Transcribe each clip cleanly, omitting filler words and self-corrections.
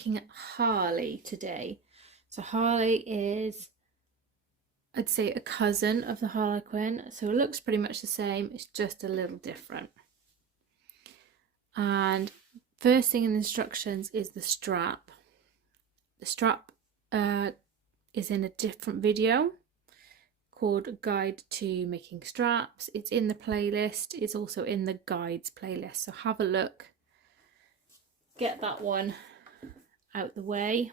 looking at Harley today. So Harley is, I'd say, a cousin of the Harlequin. So it looks pretty much the same, it's just a little different. And first thing in the instructions is the strap. The strap is in a different video called Guide to Making Straps. It's in the playlist. It's also in the guides playlist. So have a look. Get that one out the way.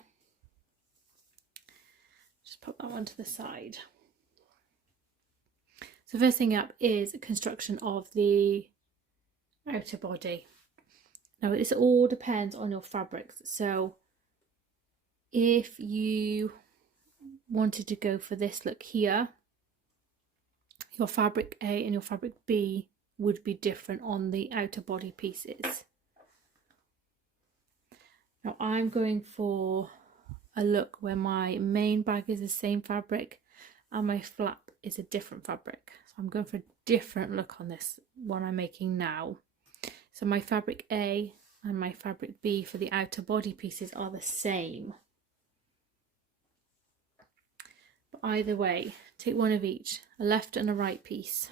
Just put that one to the side. So first thing up is construction of the outer body. Now this all depends on your fabrics. So if you wanted to go for this look here, your fabric A and your fabric B would be different on the outer body pieces. Now I'm going for a look where my main bag is the same fabric and my flap is a different fabric. So I'm going for a different look on this one I'm making now. So my fabric A and my fabric B for the outer body pieces are the same. But either way, take one of each, a left and a right piece.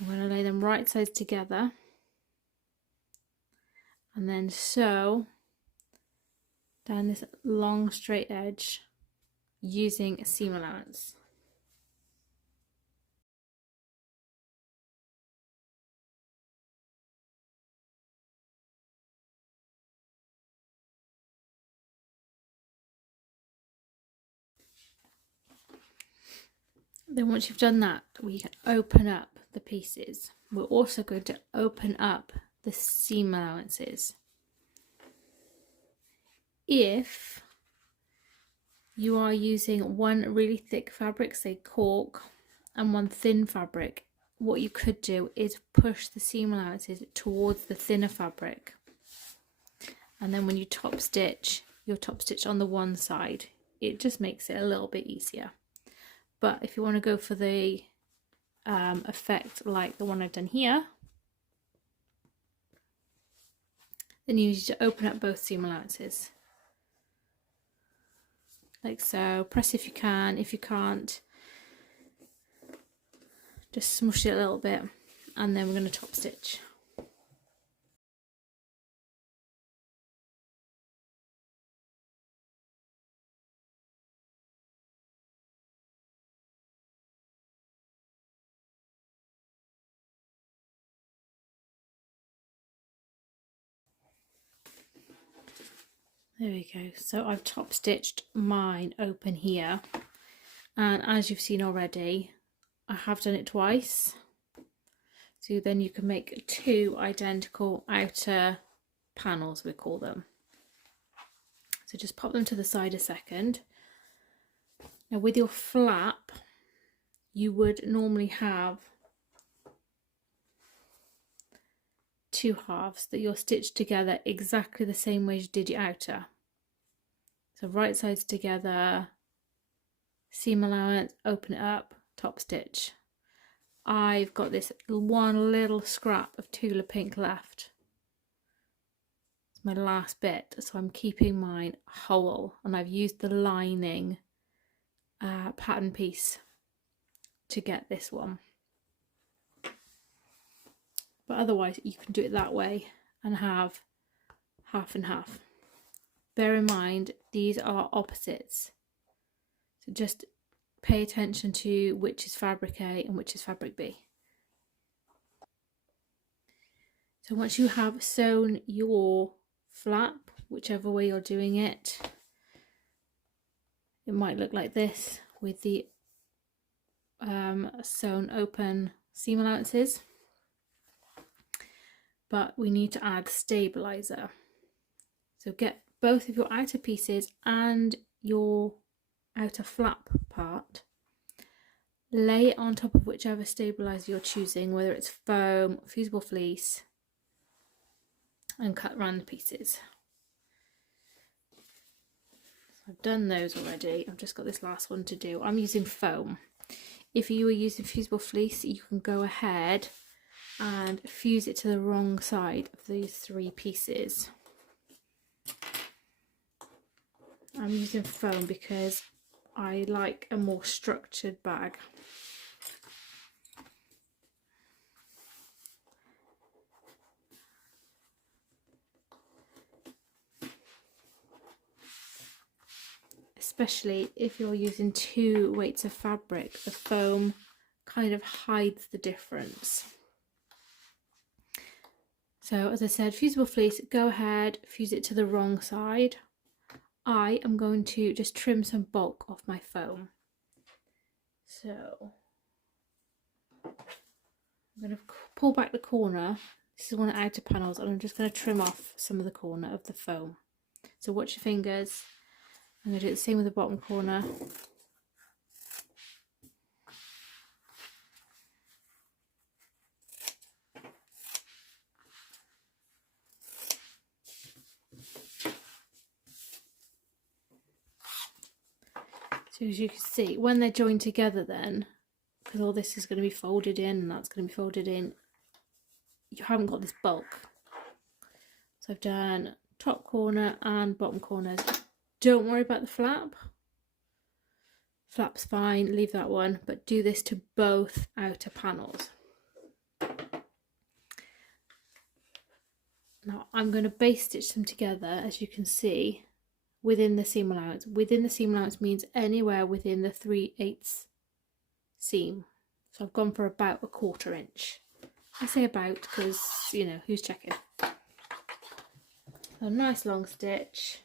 I'm going to lay them right sides together and then sew down this long straight edge using a seam allowance. Then once you've done that, we can open up the pieces. We're also going to open up the seam allowances. If you are using one really thick fabric, say cork, and one thin fabric, what you could do is push the seam allowances towards the thinner fabric. And then when you top stitch, you'll top stitch on the one side. It just makes it a little bit easier. But if you want to go for the effect like the one I've done here, then you need to open up both seam allowances. Like so. Press if you can. If you can't, just smush it a little bit, and then we're going to top stitch. There we go. So I've top stitched mine open here, and as you've seen already, I have done it twice. So then you can make two identical outer panels, we call them. So just pop them to the side a second. Now with your flap, you would normally have two halves that you're stitched together exactly the same way as you did your outer. So right sides together, seam allowance, open it up, top stitch. I've got this one little scrap of Tula pink left. It's my last bit, so I'm keeping mine whole, and I've used the lining pattern piece to get this one. But otherwise you can do it that way and have half and half. Bear in mind these are opposites, so just pay attention to which is fabric A and which is fabric B. So once you have sewn your flap, whichever way you're doing it, it might look like this with the sewn open seam allowances. But we need to add stabilizer. So get both of your outer pieces and your outer flap part, lay it on top of whichever stabilizer you're choosing, whether it's foam, fusible fleece, and cut around the pieces. So I've done those already. I've just got this last one to do. I'm using foam. If you were using fusible fleece, you can go ahead and fuse it to the wrong side of these three pieces. I'm using foam because I like a more structured bag. Especially if you're using 2 weights of fabric, the foam kind of hides the difference. So as I said, fusible fleece, go ahead, fuse it to the wrong side. I am going to just trim some bulk off my foam. So I'm going to pull back the corner. This is one of the outer panels, and I'm just going to trim off some of the corner of the foam. So watch your fingers. I'm going to do the same with the bottom corner. So as you can see, when they're joined together then, because all this is going to be folded in and that's going to be folded in, you haven't got this bulk. So I've done top corner and bottom corners. Don't worry about the flap. Flap's fine, leave that one, but do this to both outer panels. Now I'm going to base stitch them together, as you can see, within the seam allowance. Within the seam allowance means anywhere within the 3/8 seam. So I've gone for about 1/4 inch. I say about because, you know, who's checking? A nice long stitch.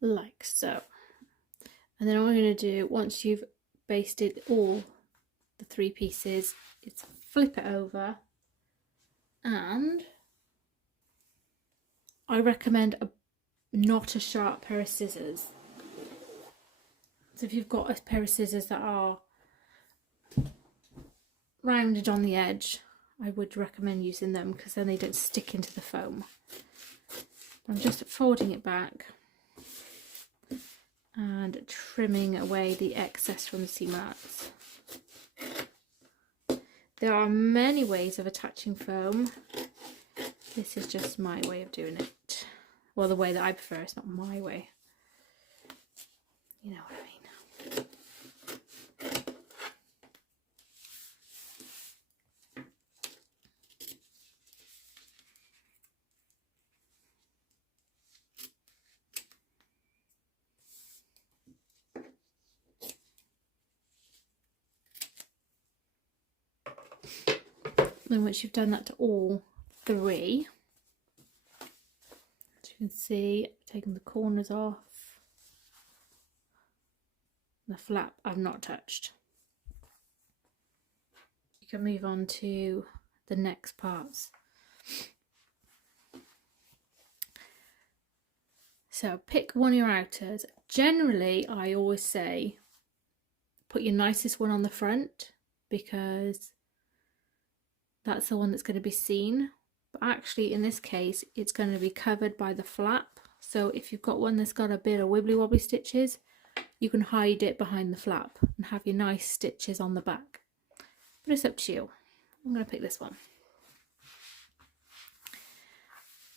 Like so. And then what I'm going to do, once you've basted all the 3 pieces, is flip it over, and I recommend not a sharp pair of scissors. So if you've got a pair of scissors that are rounded on the edge, I would recommend using them because then they don't stick into the foam. I'm just folding it back and trimming away the excess from the seam allowance. There are many ways of attaching foam. This is just my way of doing it. Well, the way that I prefer, it's not my way. You know what I mean. Then once you've done that to all 3, as you can see, I've taken the corners off. The flap I've not touched. You can move on to the next parts. So pick one of your outers. Generally, I always say put your nicest one on the front because that's the one that's going to be seen. But actually in this case, it's going to be covered by the flap. So if you've got one that's got a bit of wibbly wobbly stitches, you can hide it behind the flap and have your nice stitches on the back. But it's up to you. I'm going to pick this one.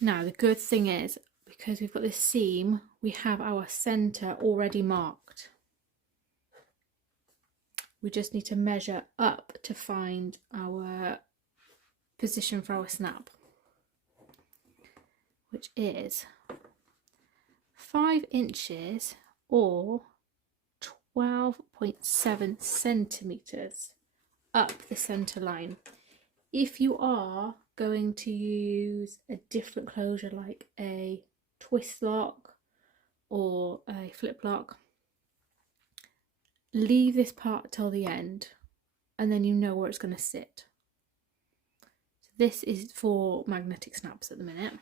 Now the good thing is, because we've got this seam, we have our centre already marked. We just need to measure up to find our position for our snap, which is 5 inches or 12.7 centimeters up the center line. If you are going to use a different closure like a twist lock or a flip lock, leave this part till the end and then you know where it's going to sit. So this is for magnetic snaps at the minute.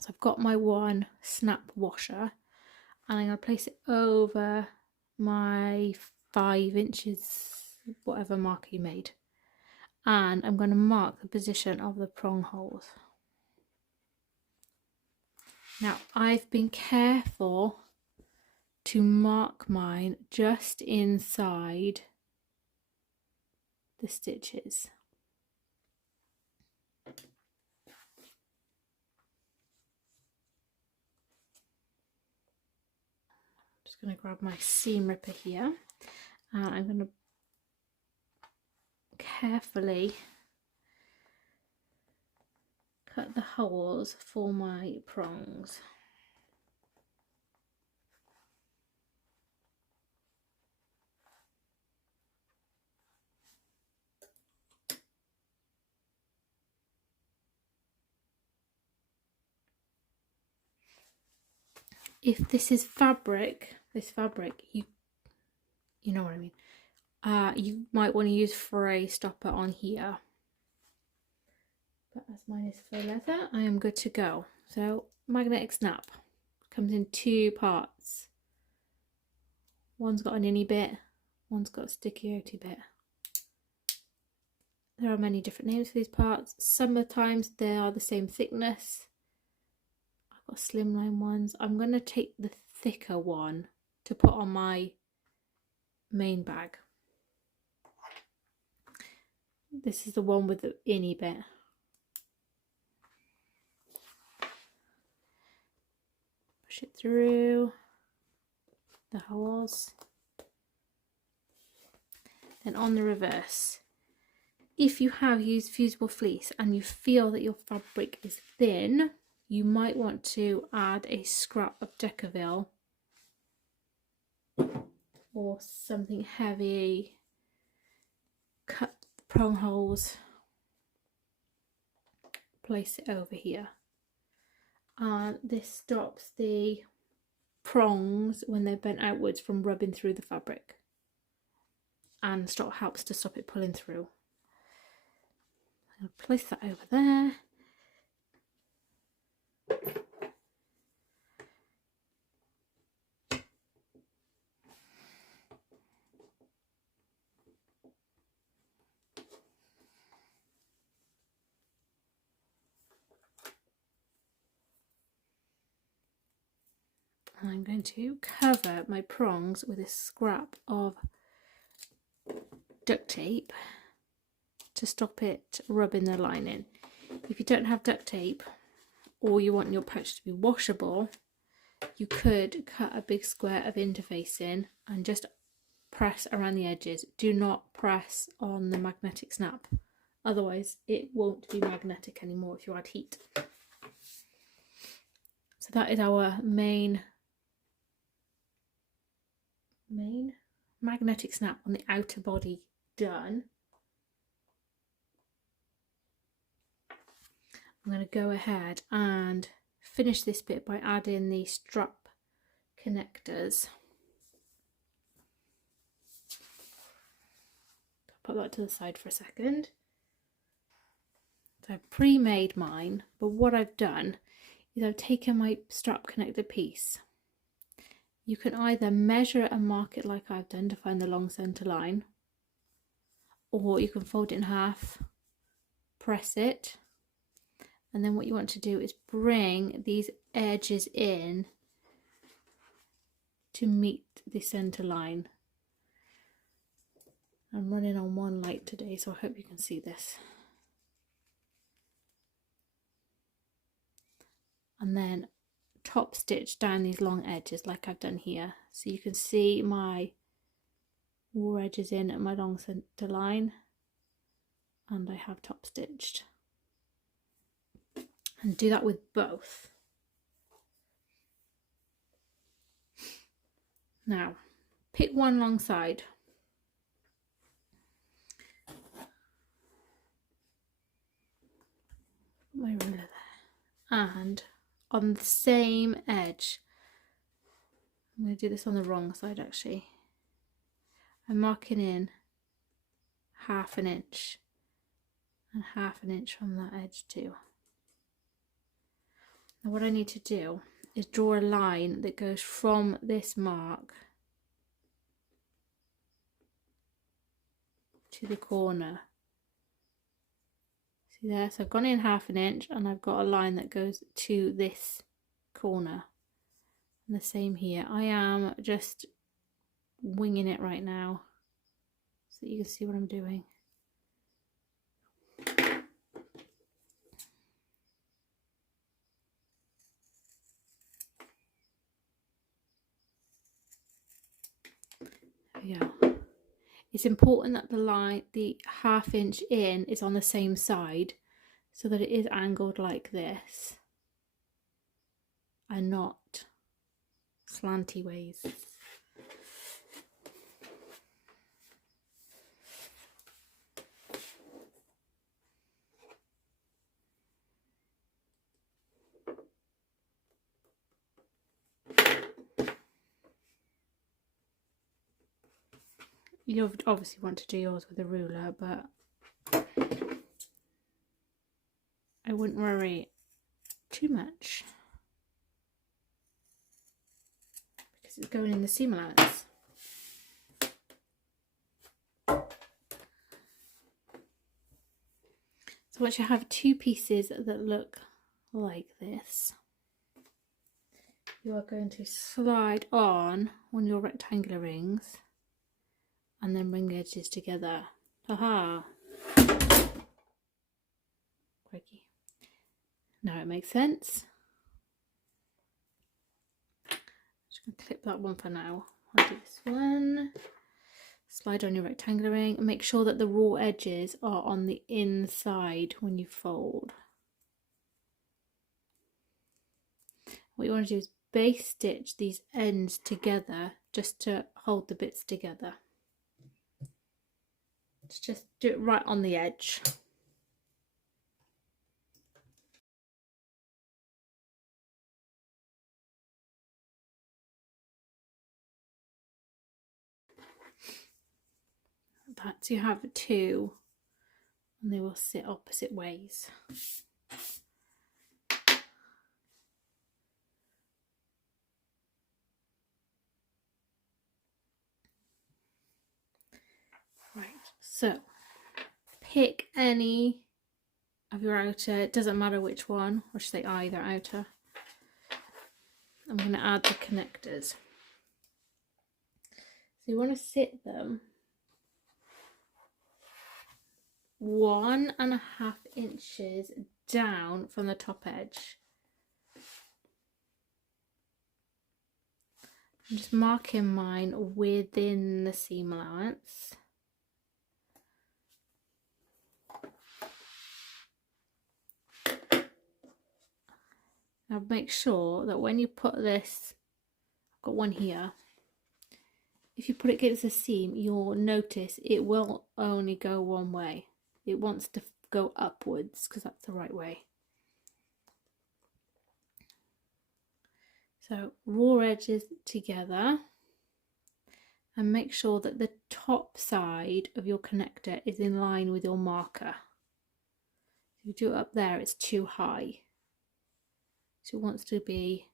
So I've got my one snap washer and I'm going to place it over my 5 inches, whatever marker you made. And I'm going to mark the position of the prong holes. Now I've been careful to mark mine just inside the stitches. Just going to grab my seam ripper here, and I'm going to carefully cut the holes for my prongs. If this is fabric, you know what I mean. You might want to use fray stopper on here. But as mine is faux leather, I am good to go. So magnetic snap comes in 2 parts. One's got an innie bit, one's got a sticky outy bit. There are many different names for these parts. Sometimes they are the same thickness. I've got slimline ones. I'm going to take the thicker one to put on my main bag. This is the one with the innie bit. Push it through the holes. Then on the reverse, if you have used fusible fleece and you feel that your fabric is thin, you might want to add a scrap of Decaville or something heavy. Cut the prong holes, place it over here, and this stops the prongs when they're bent outwards from rubbing through the fabric, and helps to stop it pulling through. I'll place that over there. I'm going to cover my prongs with a scrap of duct tape to stop it rubbing the lining. If you don't have duct tape, or you want your pouch to be washable, you could cut a big square of interfacing and just press around the edges. Do not press on the magnetic snap, otherwise it won't be magnetic anymore if you add heat. So that is our main magnetic snap on the outer body done. I'm going to go ahead and finish this bit by adding the strap connectors. Put that to the side for a second. So I've pre-made mine, but what I've done is I've taken my strap connector piece. You can either measure and mark it like I've done to find the long centre line, or you can fold it in half, press it, and then what you want to do is bring these edges in to meet the centre line. I'm running on one light today, so I hope you can see this. And then top stitch down these long edges like I've done here, so you can see my war edges in at my long centre line, and I have top stitched. And do that with both. Now pick one long side. Put my ruler there, and on the same edge, I'm going to do this on the wrong side actually. I'm marking in 1/2 inch and 1/2 inch from that edge too. Now what I need to do is draw a line that goes from this mark to the corner. See there? So I've gone in 1/2 inch and I've got a line that goes to this corner. And the same here. I am just winging it right now so you can see what I'm doing. There we go. It's important that the line, the 1/2 inch in, is on the same side so that it is angled like this and not slanty ways. You obviously want to do yours with a ruler, but I wouldn't worry too much because it's going in the seam allowance. So once you have 2 pieces that look like this, you are going to slide on one of your rectangular rings and then bring the edges together. Haha! Crikey. Now it makes sense. Just going to clip that one for now. I'll do this one. Slide on your rectangular ring and make sure that the raw edges are on the inside when you fold. What you want to do is base stitch these ends together just to hold the bits together. Just do it right on the edge. That, so you have 2 and they will sit opposite ways. Right, so pick any of your outer, it doesn't matter which one, or should I say either outer. I'm going to add the connectors. So you want to sit them 1.5 inches down from the top edge. I'm just marking mine within the seam allowance. Now make sure that when you put this, I've got one here, if you put it against the seam, you'll notice it will only go one way. It wants to go upwards because that's the right way. So raw edges together and make sure that the top side of your connector is in line with your marker. If you do it up there, it's too high. So it wants to be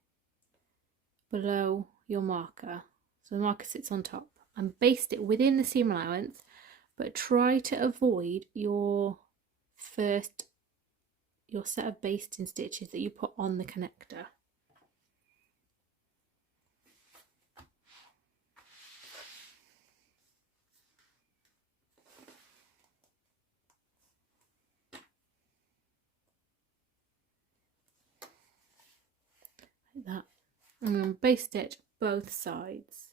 below your marker. So the marker sits on top, and baste it within the seam allowance, but try to avoid your set of basting stitches that you put on the connector. Like that. I'm going to baste stitch both sides.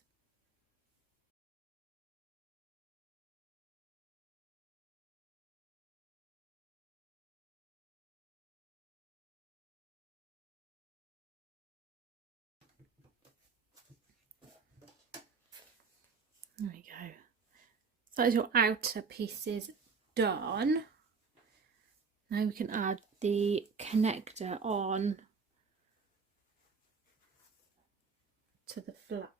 There we go. So that's your outer pieces done. Now we can add the connector on to the flap.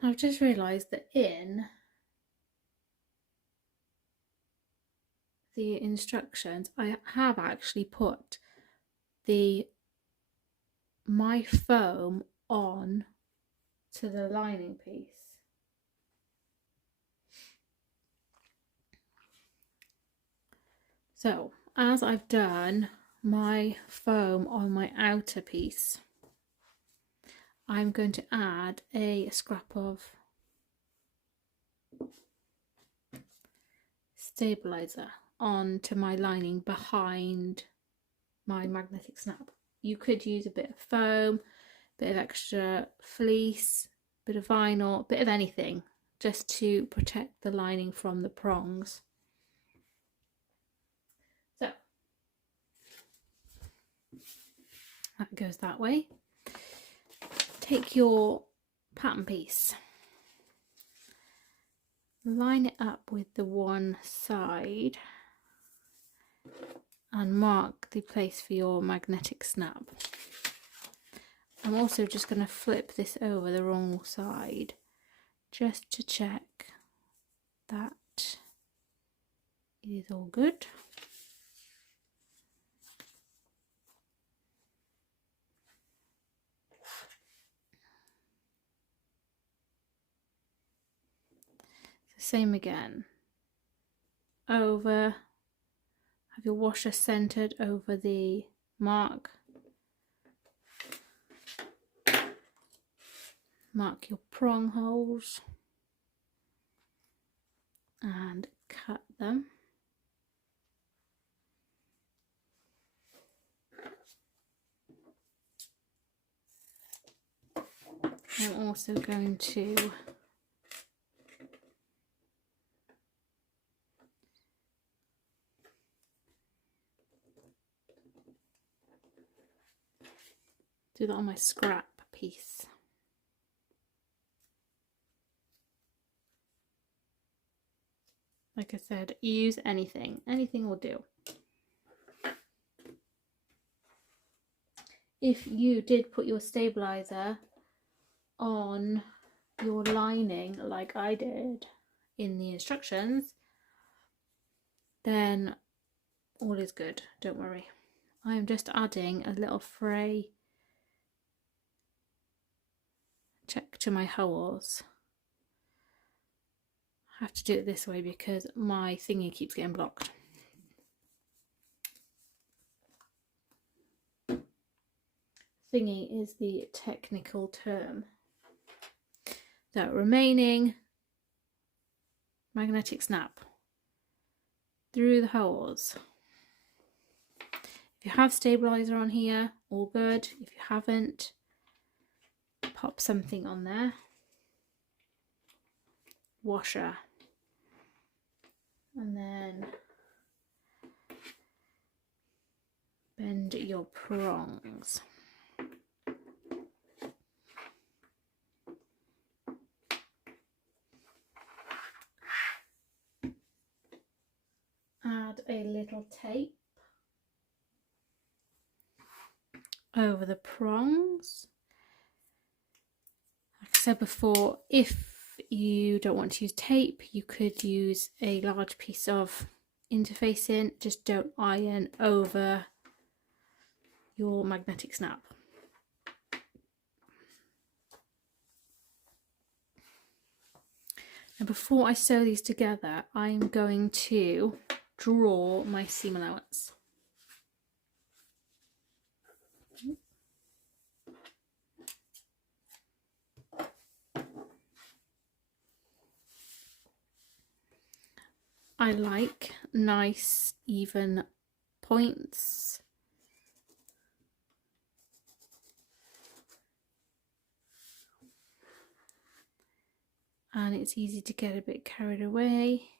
I've just realised that in the instructions I have actually put my foam on to the lining piece. So as I've done my foam on my outer piece, I'm going to add a scrap of stabilizer onto my lining behind my magnetic snap. You could use a bit of foam, a bit of extra fleece, a bit of vinyl, a bit of anything, just to protect the lining from the prongs. So that goes that way. Take your pattern piece, line it up with the one side and mark the place for your magnetic snap. I'm also just going to flip this over the wrong side just to check that it is all good. Same again, over, have your washer centered over the mark, mark your prong holes and cut them. I'm also going to do that on my scrap piece. Like I said, use anything will do. If you did put your stabilizer on your lining like I did in the instructions, then all is good, don't worry. I'm just adding a little fray check to my holes. I have to do it this way because my thingy keeps getting blocked. Thingy is the technical term. So remaining magnetic snap through the holes. If you have stabilizer on here, all good. If you haven't, pop something on there. Washer. And then bend your prongs. Add a little tape over the prongs. Like I said before, if you don't want to use tape, you could use a large piece of interfacing. Just don't iron over your magnetic snap. And before I sew these together, I'm going to draw my seam allowance. I like nice even points. And it's easy to get a bit carried away.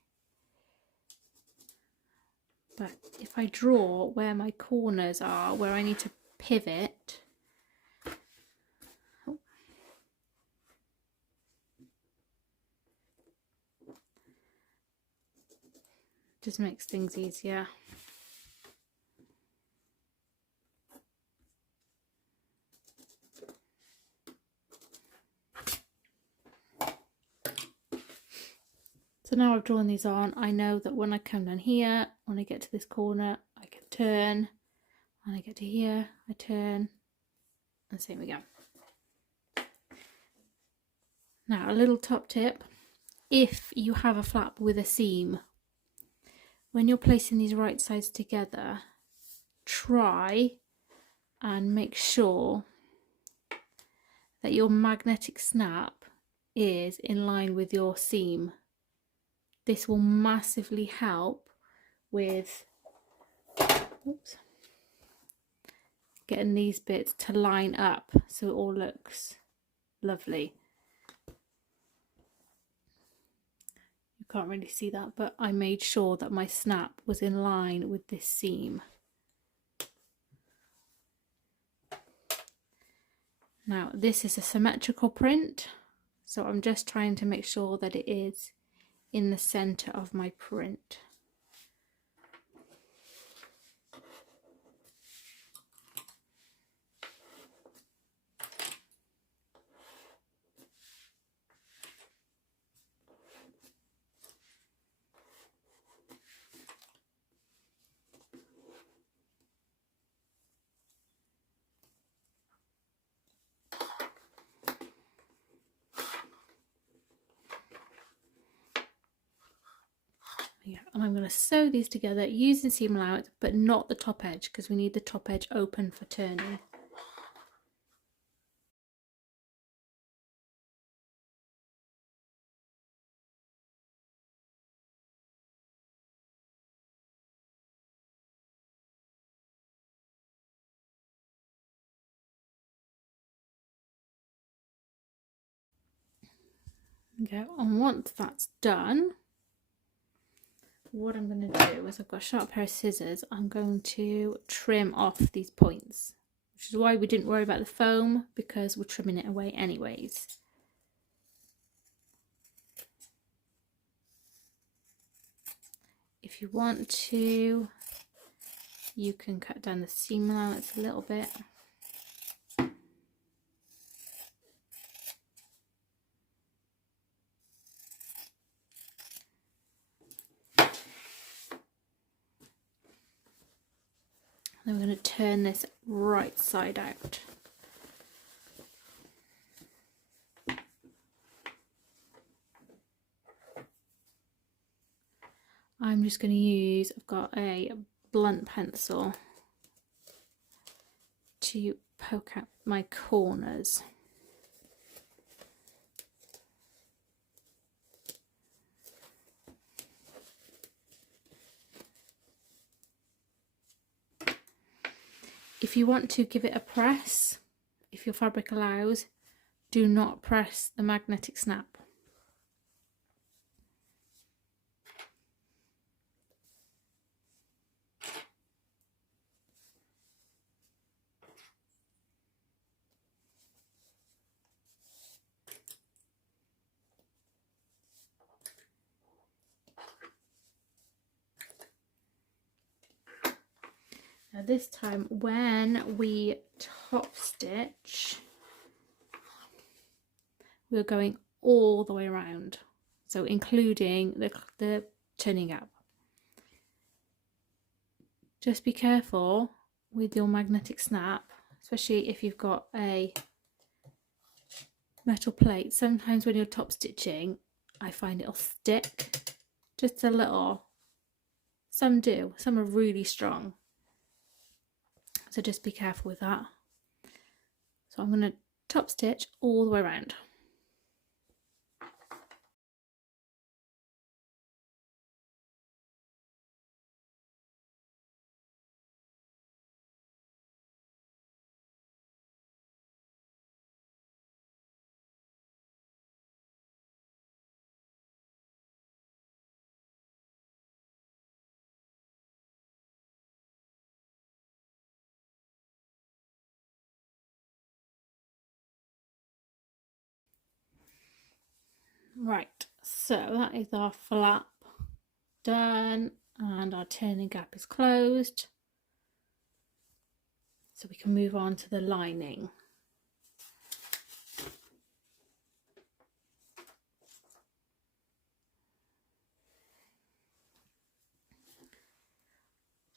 But if I draw where my corners are, where I need to pivot, just makes things easier. So now I've drawn these on, I know that when I come down here, when I get to this corner, I can turn. When I get to here, I turn, and same again. Now a little top tip, if you have a flap with a seam, when you're placing these right sides together, try and make sure that your magnetic snap is in line with your seam. This will massively help with getting these bits to line up so it all looks lovely. You can't really see that, but I made sure that my snap was in line with this seam. Now this is a symmetrical print, so I'm just trying to make sure that it is in the center of my print. Yeah, and I'm going to sew these together using seam allowance, but not the top edge, because we need the top edge open for turning. Okay, and once that's done, what I'm going to do is, I've got a sharp pair of scissors, I'm going to trim off these points, which is why we didn't worry about the foam, because we're trimming it away anyways. If you want to, you can cut down the seam allowance a little bit. Then we're going to turn this right side out. I'm just going to use, I've got a blunt pencil to poke out my corners. If you want to give it a press, if your fabric allows, do not press the magnetic snap. Now this time, when we top stitch, we're going all the way around, so including the turning up. Just be careful with your magnetic snap, especially if you've got a metal plate. Sometimes when you're top stitching, I find it'll stick just a little. Some do, some are really strong. So just be careful with that. So I'm going to top stitch all the way around. Right, so that is our flap done and our turning gap is closed. So we can move on to the lining.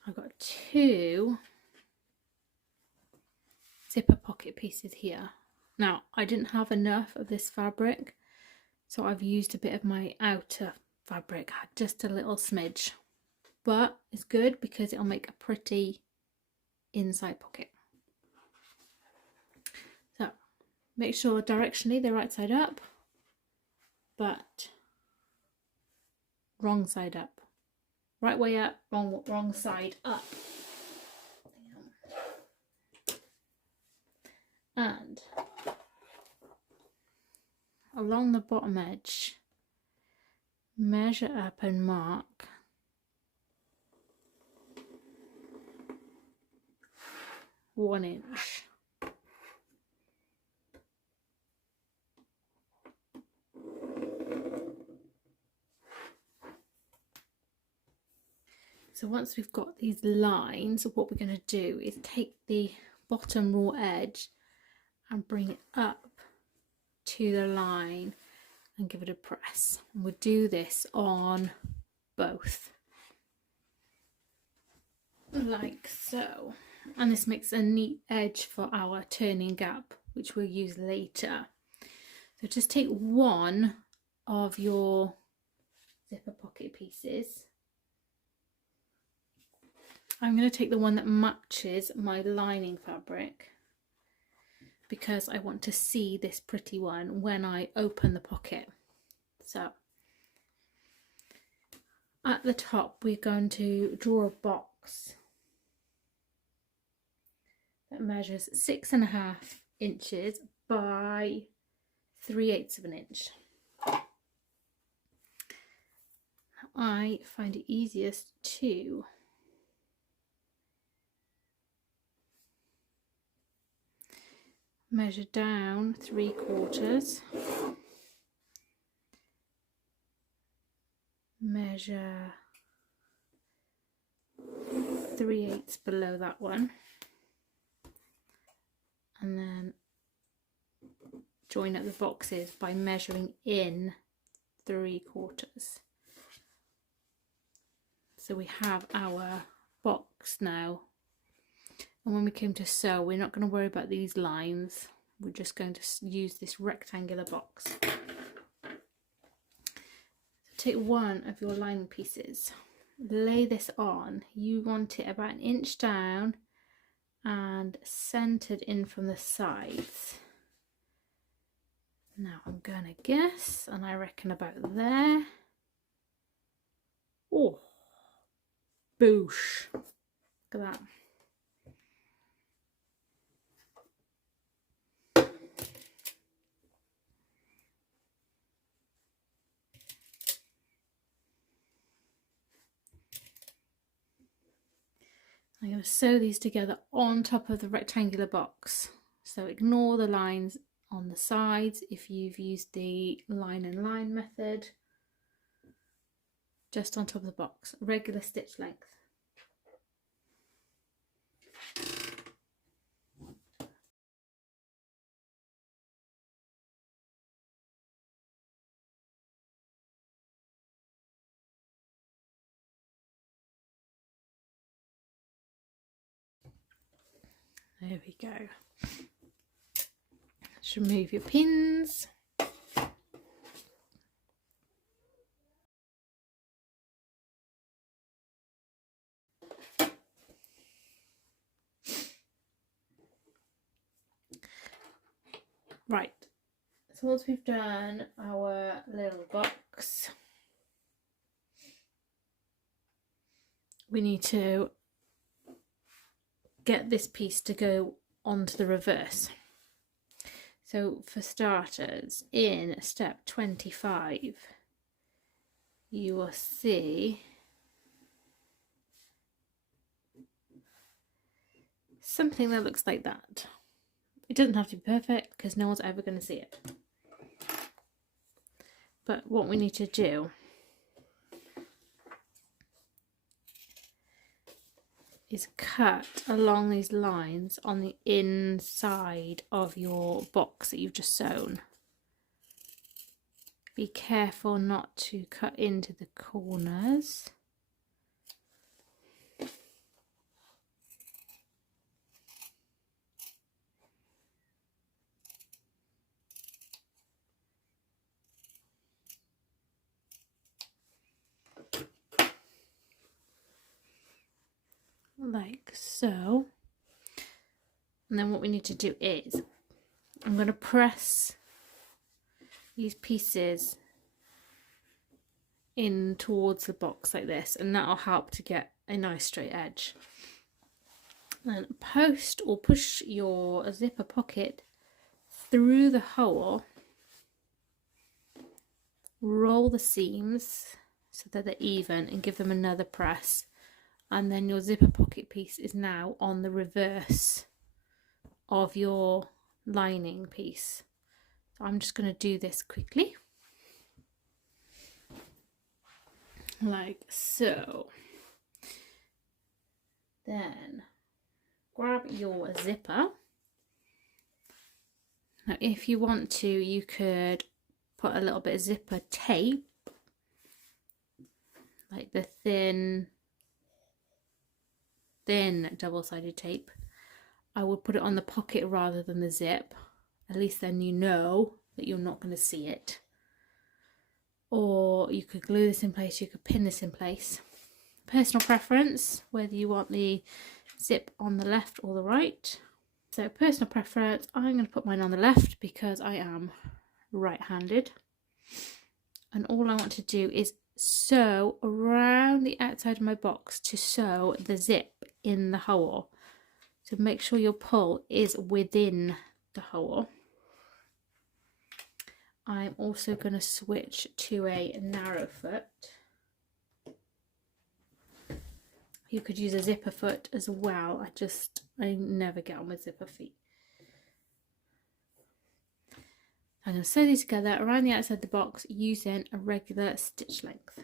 I've got two zipper pocket pieces here. Now, I didn't have enough of this fabric, So I've used a bit of my outer fabric, just a little smidge, but it's good because it'll make a pretty inside pocket. So make sure directionally they're right side up, but wrong side up. Right way up, wrong side up. And along the bottom edge, measure up and mark one inch. So once we've got these lines, what we're going to do is take the bottom raw edge and bring it up to the line and give it a press. And we'll do this on both, like so. And this makes a neat edge for our turning gap, which we'll use later. So just take one of your zipper pocket pieces. I'm going to take the one that matches my lining fabric because I want to see this pretty one when I open the pocket. So at the top we're going to draw a box that measures 6.5 inches by 3/8 of an inch. I find it easiest to measure down 3/4, measure 3/8 below that one, and then join up the boxes by measuring in 3/4. So we have our box now. And when we come to sew, we're not going to worry about these lines. We're just going to use this rectangular box. So take one of your lining pieces, lay this on. You want it about 1 inch down and centered in from the sides. Now I'm going to guess, and I reckon about there. Oh, boosh. Look at that. I'm going to sew these together on top of the rectangular box. So ignore the lines on the sides if you've used the line and line method. Just on top of the box, regular stitch length. There we go. Just remove your pins. Right, so once we've done our little box, we need to get this piece to go onto the reverse. So for starters, in step 25, you will see something that looks like that. It doesn't have to be perfect because no one's ever going to see it. But what we need to do is cut along these lines on the inside of your box that you've just sewn. Be careful not to cut into the corners. like so. And then what we need to do is I'm going to press these pieces in towards the box like this, and that'll help to get a nice straight edge. Then post or push your zipper pocket through the hole, roll the seams so that they're even and give them another press, and then your zipper pocket piece is now on the reverse of your lining piece. So I'm just going to do this quickly like so. Then grab your zipper. Now if you want to, you could put a little bit of zipper tape, like the thin double-sided tape. I would put it on the pocket rather than the zip. At least then you know that you're not going to see it. Or you could glue this in place, you could pin this in place. Personal preference, whether you want the zip on the left or the right. So personal preference, I'm going to put mine on the left because I am right-handed. And all I want to do is sew around the outside of my box to sew the zip in the hole. So make sure your pull is within the hole. I'm also going to switch to a narrow foot. You could use a zipper foot as well. I never get on with zipper feet. I'm going to sew these together around the outside of the box using a regular stitch length.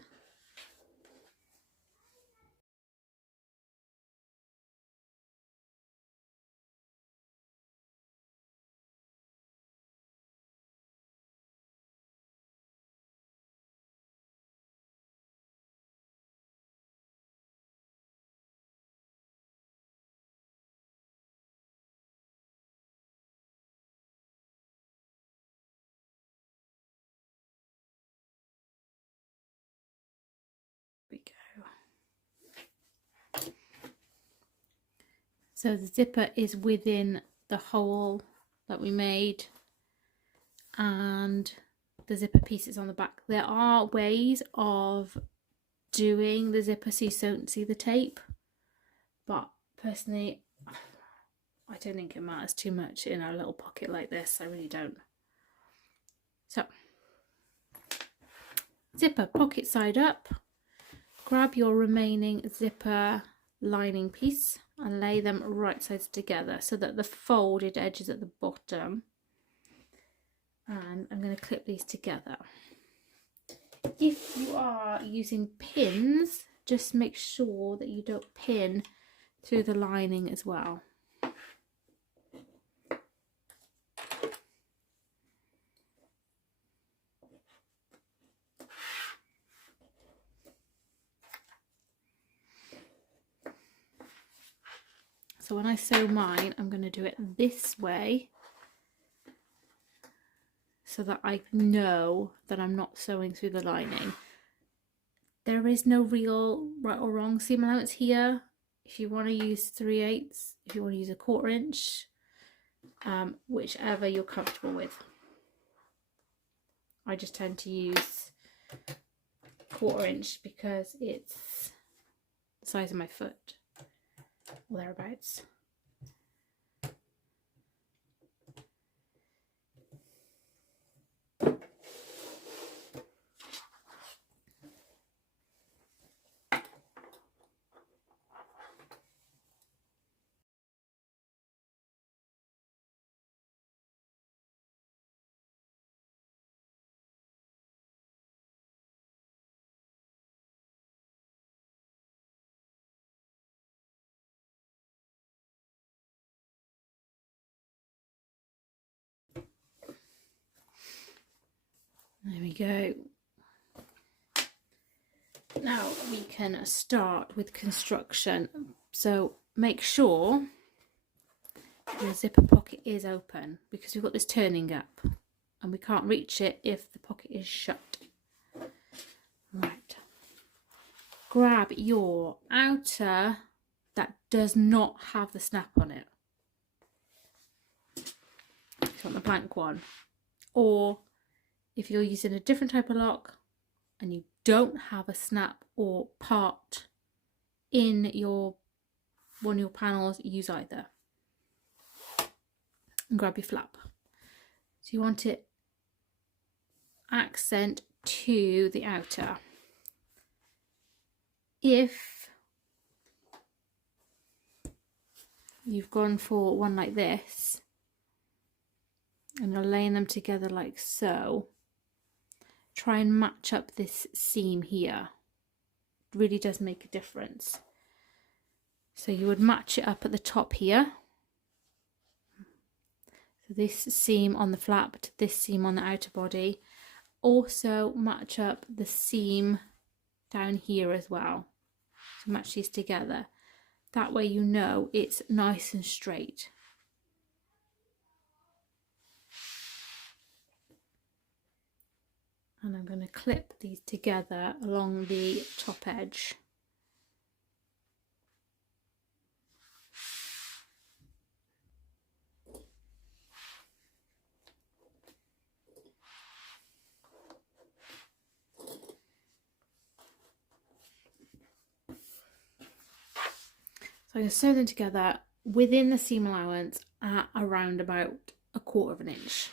We go. So the zipper is within the hole that we made, and the zipper piece is on the back. There are ways of doing the zipper so you don't see the tape, but personally I don't think it matters too much in a little pocket like this. I really don't. So zipper pocket side up, grab your remaining zipper lining piece and lay them right sides together so that the folded edge is at the bottom, and I'm going to clip these together. If you are using pins, just make sure that you don't pin through the lining as well. So when I sew mine, I'm going to do it this way so that I know that I'm not sewing through the lining. There is no real right or wrong seam allowance here. If you want to use 3/8, if you want to use a 1/4 inch, whichever you're comfortable with. I just tend to use 1/4 inch because it's the size of my foot, or thereabouts. There we go. Now we can start with construction. So make sure the zipper pocket is open because we've got this turning up and we can't reach it if the pocket is shut. Right. Grab your outer that does not have the snap on it. You want the blank one. Or if you're using a different type of lock and you don't have a snap or part in your one of your panels, use either. And grab your flap. So you want it accent to the outer. If you've gone for one like this and you're laying them together like so, try and match up this seam here. It really does make a difference. So you would match it up at the top here. So this seam on the flap to this seam on the outer body. Also match up the seam down here as well. So match these together. That way you know it's nice and straight. And I'm going to clip these together along the top edge. So I'm going to sew them together within the seam allowance at around about 1/4 inch.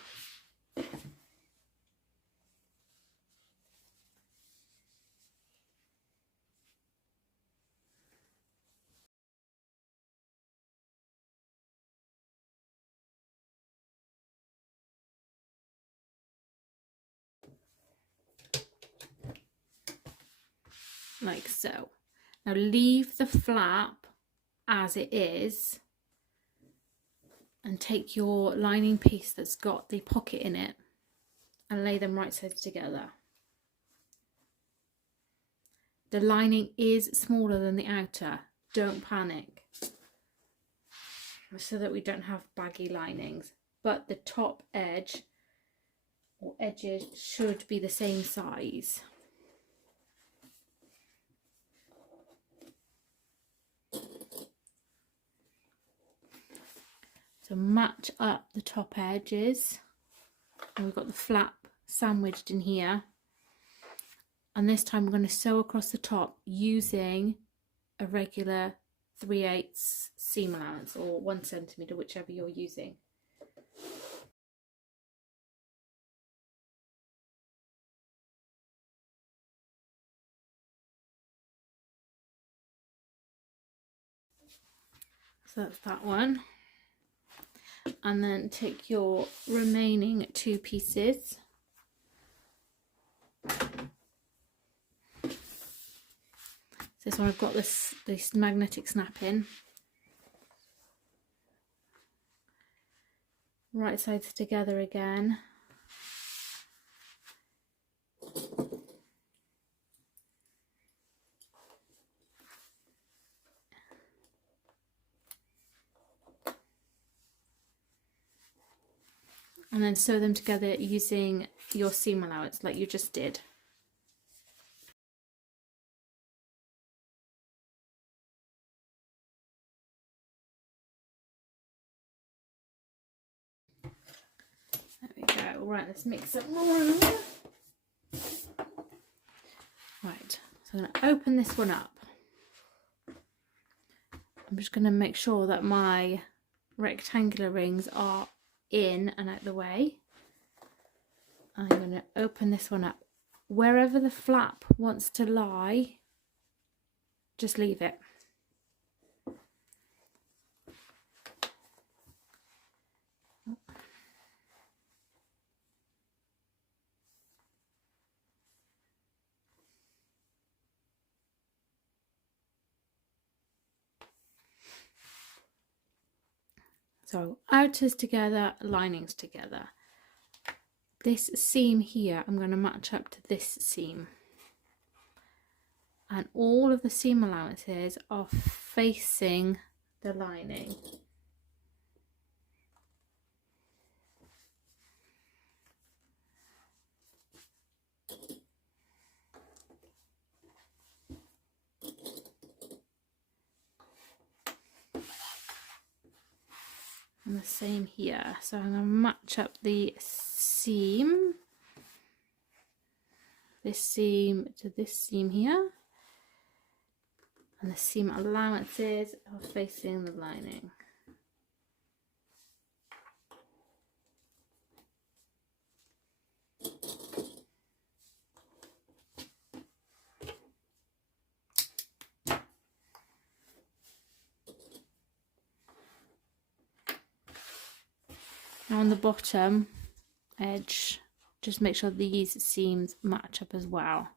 Like so. Now leave the flap as it is and take your lining piece that's got the pocket in it and lay them right sides together. The lining is smaller than the outer, don't panic, so that we don't have baggy linings, but the top edge or edges should be the same size. So match up the top edges, and we've got the flap sandwiched in here, and this time we're going to sew across the top using a regular 3/8 seam allowance or 1 centimetre, whichever you're using. So that's that one. And then take your remaining 2 pieces. This one I've got this magnetic snap in. Right sides together again. And then sew them together using your seam allowance like you just did. There we go. Right, let's mix up more. Right, so I'm going to open this one up. I'm just going to make sure that my rectangular rings are in and out the way. I'm going to open this one up. Wherever the flap wants to lie, just leave it. So outers together, linings together. This seam here, I'm going to match up to this seam. And all of the seam allowances are facing the lining. And the same here. So I'm going to match up the seam, this seam to this seam here, and the seam allowances are facing the lining. Now on the bottom edge, just make sure these seams match up as well.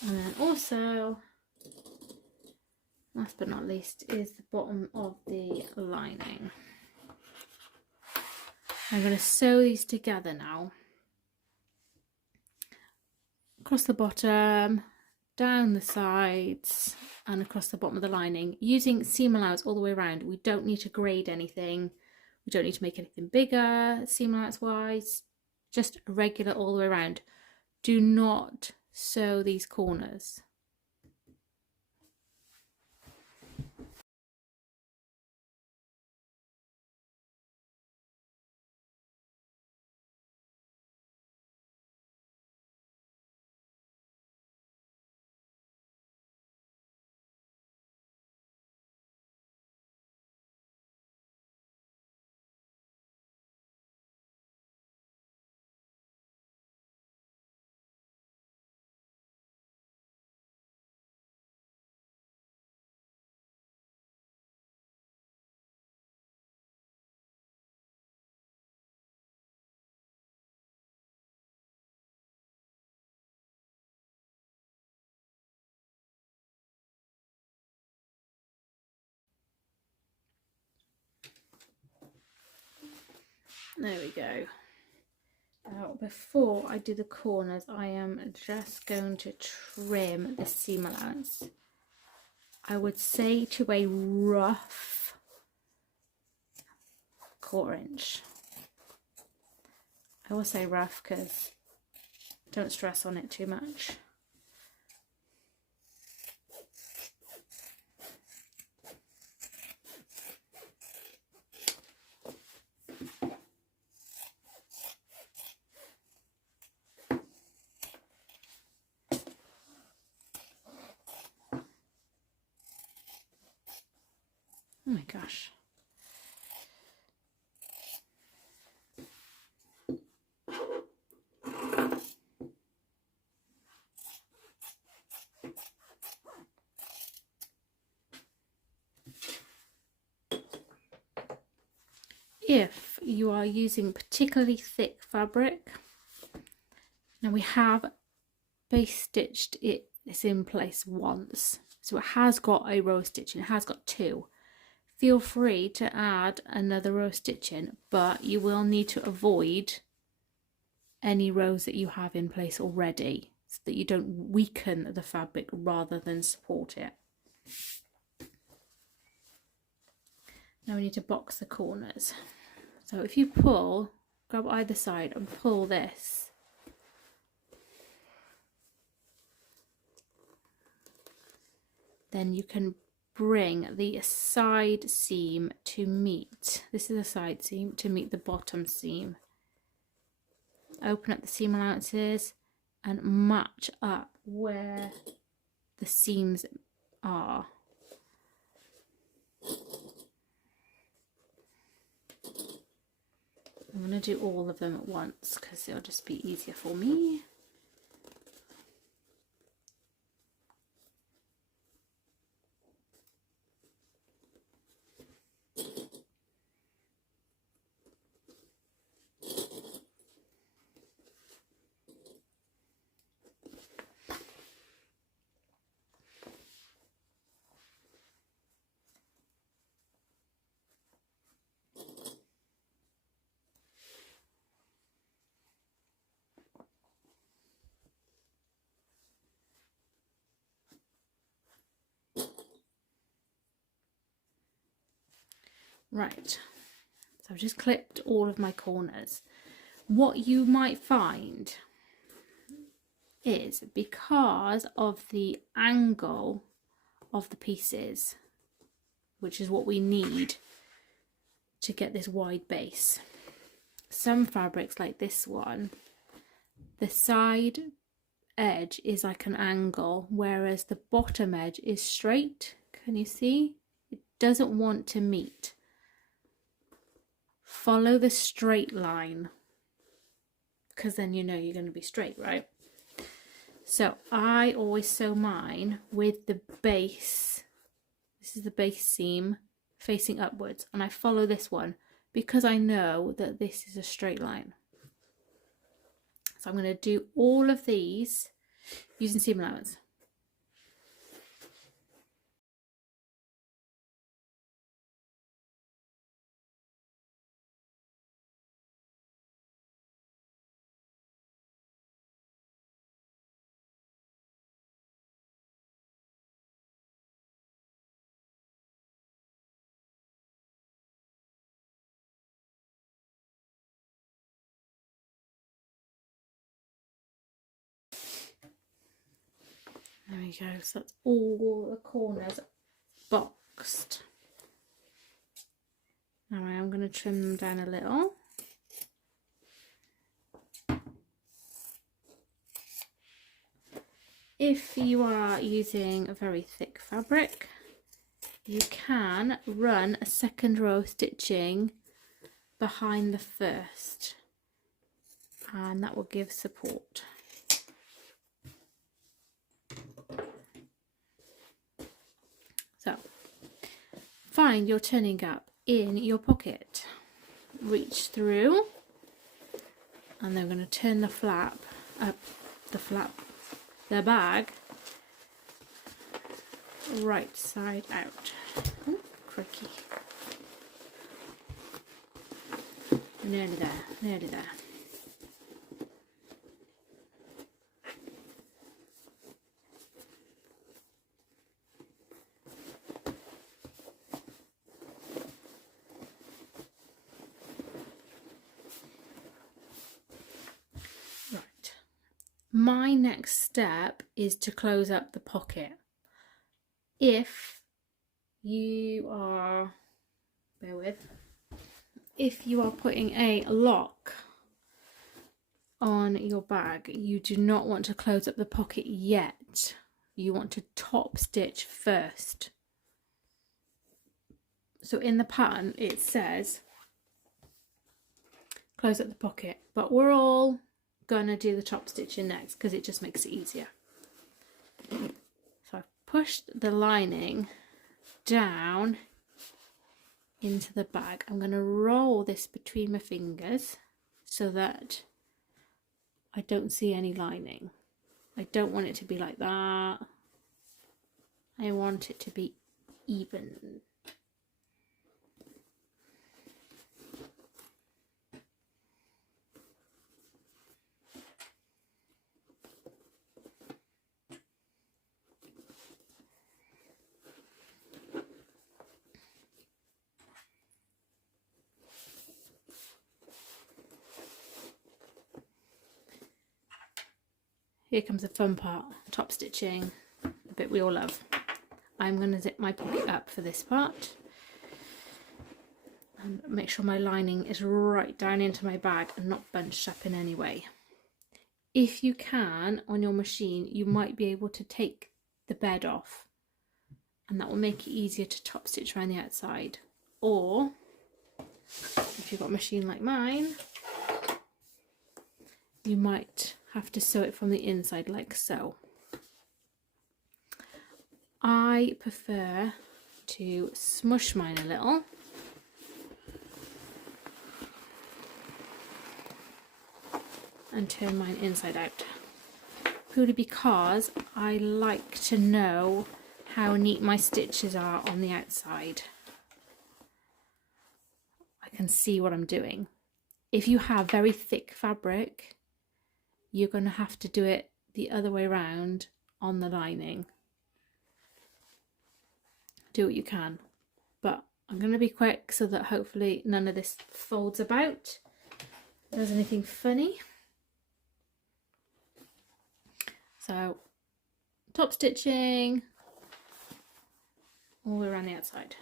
And then also, last but not least, is the bottom of the lining. I'm going to sew these together now. Across the bottom, down the sides, and across the bottom of the lining, using seam allowance all the way around. We don't need to grade anything. We don't need to make anything bigger seam allowance wise. Just regular all the way around. Do not sew these corners. There we go. Now, before I do the corners, I am just going to trim the seam allowance. I would say to a rough 1/4 inch. I will say rough because don't stress on it too much. Oh my gosh. If you are using particularly thick fabric, now we have base stitched it's in place once, so it has got a row stitching, it has got 2. Feel free to add another row stitching, but you will need to avoid any rows that you have in place already so that you don't weaken the fabric rather than support it. Now we need to box the corners. So if you pull, grab either side and pull this, then you can bring the side seam to meet, this is a side seam, to meet the bottom seam. Open up the seam allowances and match up where the seams are. I'm going to do all of them at once because it'll just be easier for me. Right, So I've just clipped all of my corners. What you might find is, because of the angle of the pieces, which is what we need to get this wide base, some fabrics like this one, the side edge is like an angle, whereas the bottom edge is straight. Can you see? It doesn't want to meet. Follow the straight line, because then you know you're going to be straight, right? So I always sew mine with the base. This is the base seam facing upwards, and I follow this one because I know that this is a straight line. So I'm going to do all of these using seam allowance. There we go, so that's all the corners boxed. Now I am going to trim them down a little. If you are using a very thick fabric, you can run a second row of stitching behind the first, and that will give support. So find your turning gap in your pocket, reach through, and then we're going to turn the flap up, the bag right side out. Oh, cricky. Nearly there, nearly there. My next step is to close up the pocket. If you are, bear with, if you are putting a lock on your bag, you do not want to close up the pocket yet. You want to top stitch first. So in the pattern it says close up the pocket, but we're all gonna do the top stitching next because it just makes it easier. So I've pushed the lining down into the bag. I'm going to roll this between my fingers so that I don't see any lining. I don't want it to be like that. I want it to be even. Here comes the fun part, top stitching, the bit we all love. I'm going to zip my pocket up for this part and make sure my lining is right down into my bag and not bunched up in any way. If you can, on your machine, you might be able to take the bed off, and that will make it easier to top stitch around the outside. Or if you've got a machine like mine, you might have to sew it from the inside like so. I prefer to smush mine a little and turn mine inside out, purely because I like to know how neat my stitches are on the outside. I can see what I'm doing. If you have very thick fabric, you're going to have to do it the other way around on the lining. Do what you can, but I'm going to be quick so that hopefully none of this folds about. If there's anything funny. So top stitching all the way around the outside.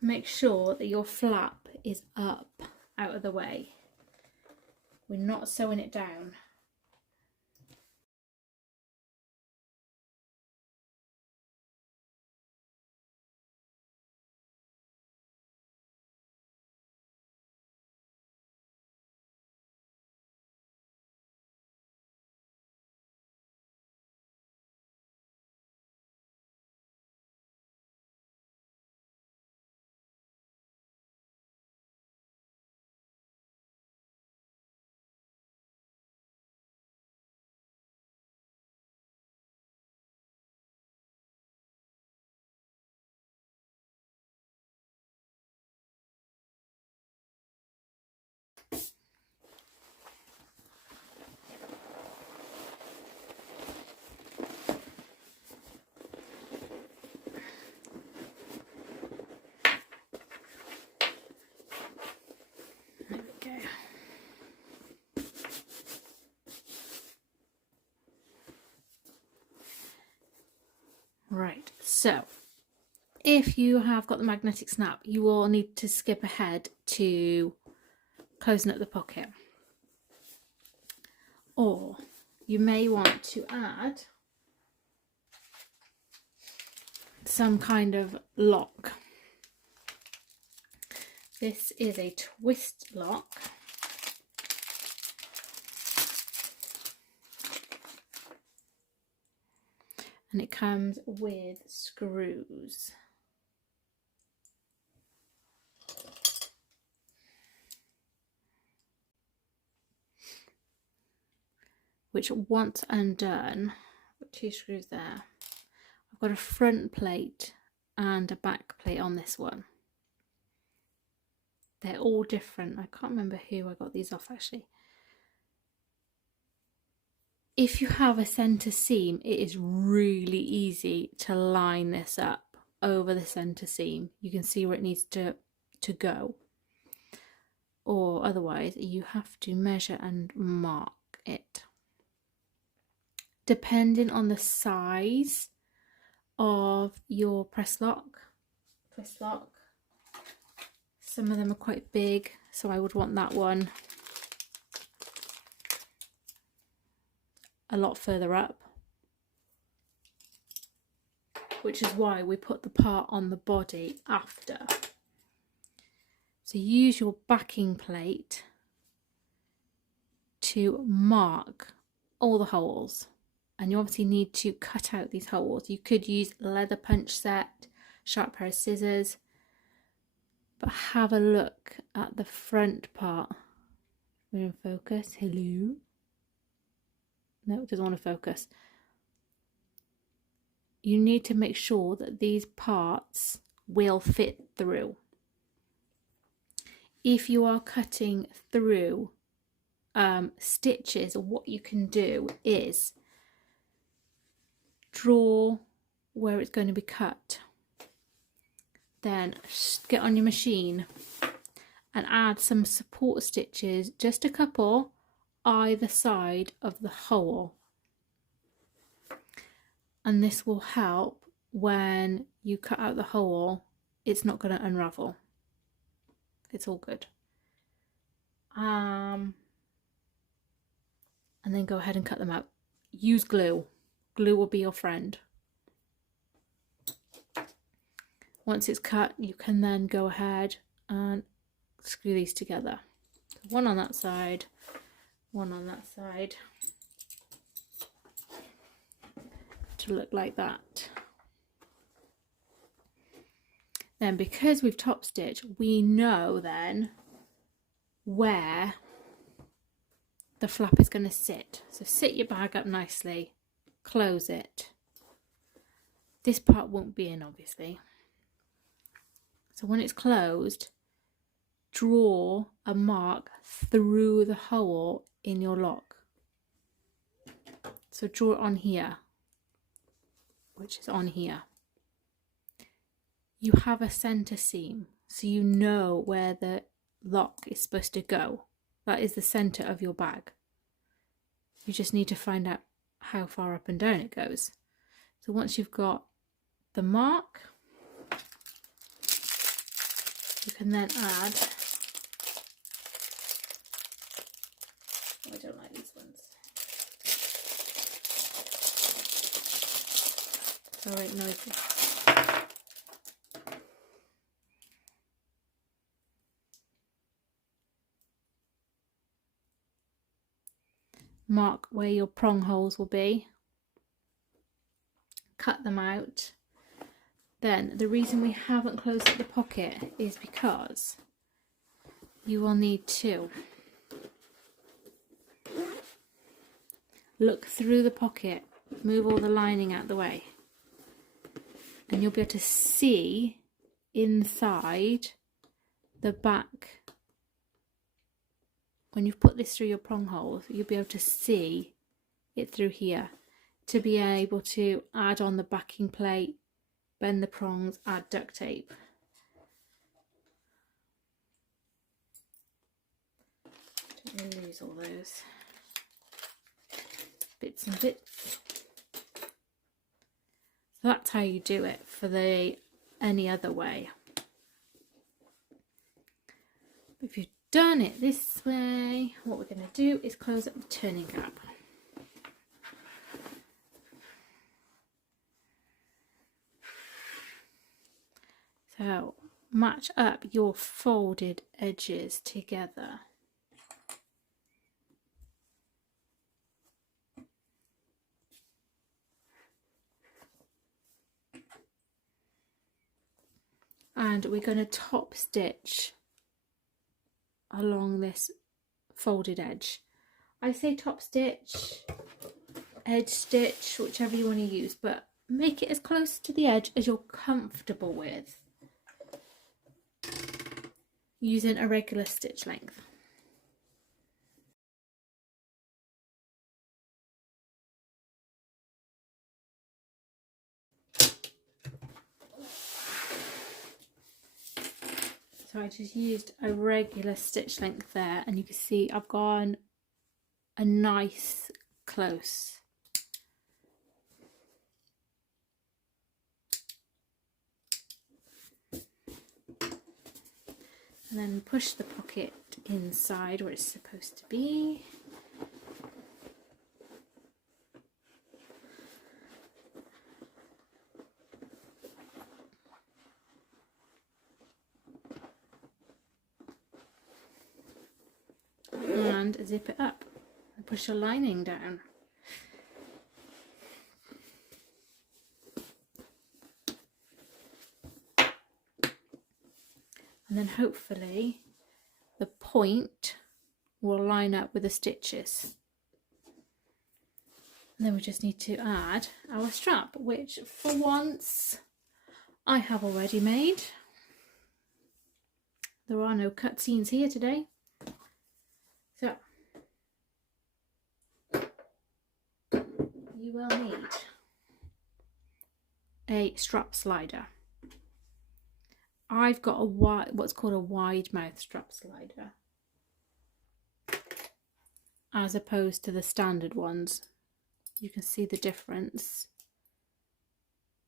Make sure that your flap is up out of the way. We're not sewing it down. There we go. Right, so if you have got the magnetic snap, you will need to skip ahead to closing up the pocket. Or you may want to add some kind of lock. This is a twist lock. And it comes with screws. Which once undone, got 2 screws there. I've got a front plate and a back plate on this one. They're all different. I can't remember who I got these off actually. If you have a centre seam, it is really easy to line this up over the centre seam. You can see where it needs to go. Or otherwise, you have to measure and mark it. Depending on the size of your twist lock, some of them are quite big, so I would want that one a lot further up, which is why we put the part on the body after. So use your backing plate to mark all the holes, and you obviously need to cut out these holes. You could use leather punch set, sharp pair of scissors, but have a look at the front part. We're in focus. Hello. No, it doesn't want to focus. You need to make sure that these parts will fit through. If you are cutting through stitches, what you can do is draw where it's going to be cut. Then get on your machine and add some support stitches, just a couple, either side of the hole. And this will help when you cut out the hole, it's not going to unravel. It's all good. And then go ahead and cut them out. Use glue. Glue will be your friend. Once it's cut, you can then go ahead and screw these together. One on that side, one on that side, to look like that. Then because we've top stitched, we know then where the flap is going to sit. So sit your bag up nicely, close it. This part won't be in, obviously. So when it's closed, draw a mark through the hole in your lock. So draw it on here. which is on here. You have a center seam, so you know where the lock is supposed to go. That is the center of your bag. You just need to find out how far up and down it goes. So once you've got the mark, you can then add, oh, I don't like these ones. Sorry, noisy. Mark where your prong holes will be, cut them out. Then the reason we haven't closed up the pocket is because you will need to look through the pocket, move all the lining out the way, and you'll be able to see inside the back. When you've put this through your prong holes, you'll be able to see it through here to be able to add on the backing plate, bend the prongs, add duct tape. Don't really lose all those bits and bits. So that's how you do it for the any other way. If you've done it this way, what we're going to do is close up the turning gap. So match up your folded edges together. And we're going to top stitch along this folded edge. I say top stitch, edge stitch, whichever you want to use, but make it as close to the edge as you're comfortable with, using a regular stitch length. So I just used a regular stitch length there, and you can see I've gone a nice close. And then push the pocket inside where it's supposed to be. And zip it up and push your lining down. And then hopefully the point will line up with the stitches. And then we just need to add our strap, which for once I have already made. There are no cutscenes here today. So you will need a strap slider. I've got a what's called a wide mouth strap slider, as opposed to the standard ones. You can see the difference.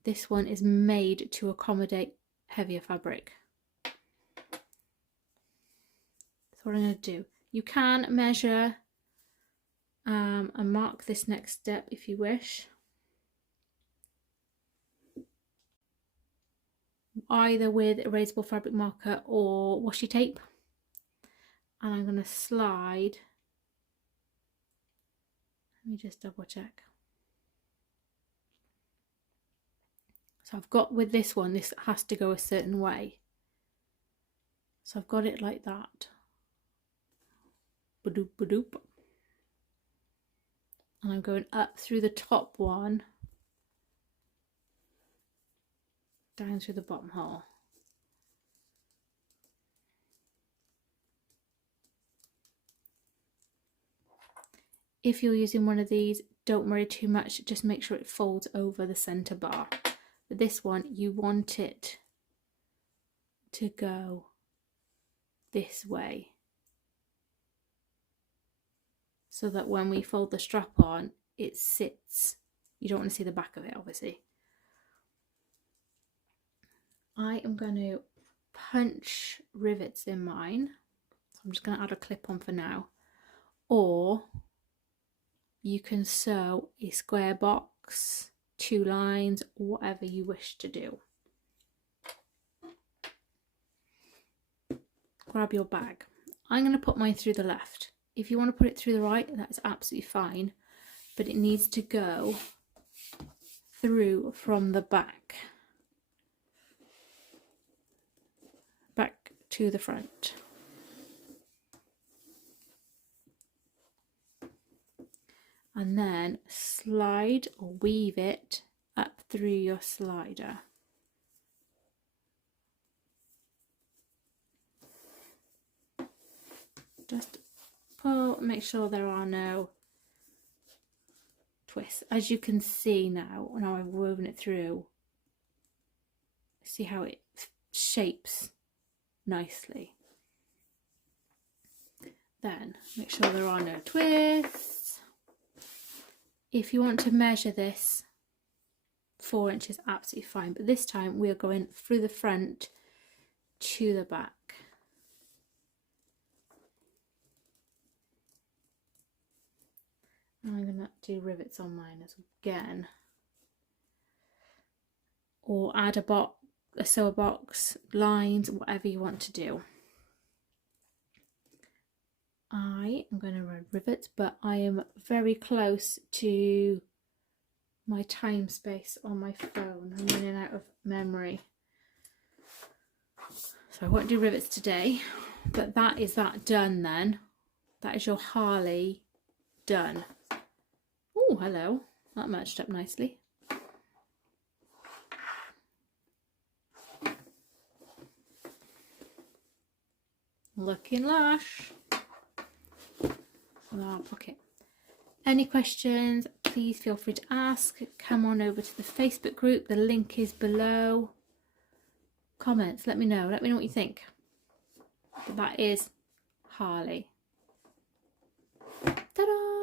This one is made to accommodate heavier fabric. So what I'm going to do, you can measure and mark this next step if you wish, either with erasable fabric marker or washi tape. And I'm going to slide, let me just double check. So I've got with this one, this has to go a certain way. So I've got it like that. Ba-doop, ba-doop. And I'm going up through the top one, down through the bottom hole. If you're using one of these don't worry too much, just make sure it folds over the center bar. But this one, you want it to go this way, so that when we fold the strap on, it sits. You don't want to see the back of it, obviously. I am going to punch rivets in mine. So I'm just going to add a clip on for now. Or you can sew a square box, 2 lines, or whatever you wish to do. Grab your bag. I'm going to put mine through the left. If you want to put it through the right, that's absolutely fine, but it needs to go through from the back to the front. And then slide or weave it up through your slider. Just pull, make sure there are no twists. As you can see now I've woven it through, see how it shapes nicely. Then make sure there are no twists. If you want to measure this, 4 inches, absolutely fine, but this time we are going through the front to the back. I'm going to do rivets on mine as again, or add a sewer box, lines, whatever you want to do. I am going to run rivets, but I am very close to my time space on my phone. I'm running out of memory, so I won't do rivets today, but that is that done then. That is your Harley done. Oh, hello, that matched up nicely. Looking lush. Our pocket. Any questions, please feel free to ask. Come on over to the Facebook group, the link is below. Comments, let me know what you think. But that is Harley. Ta-da!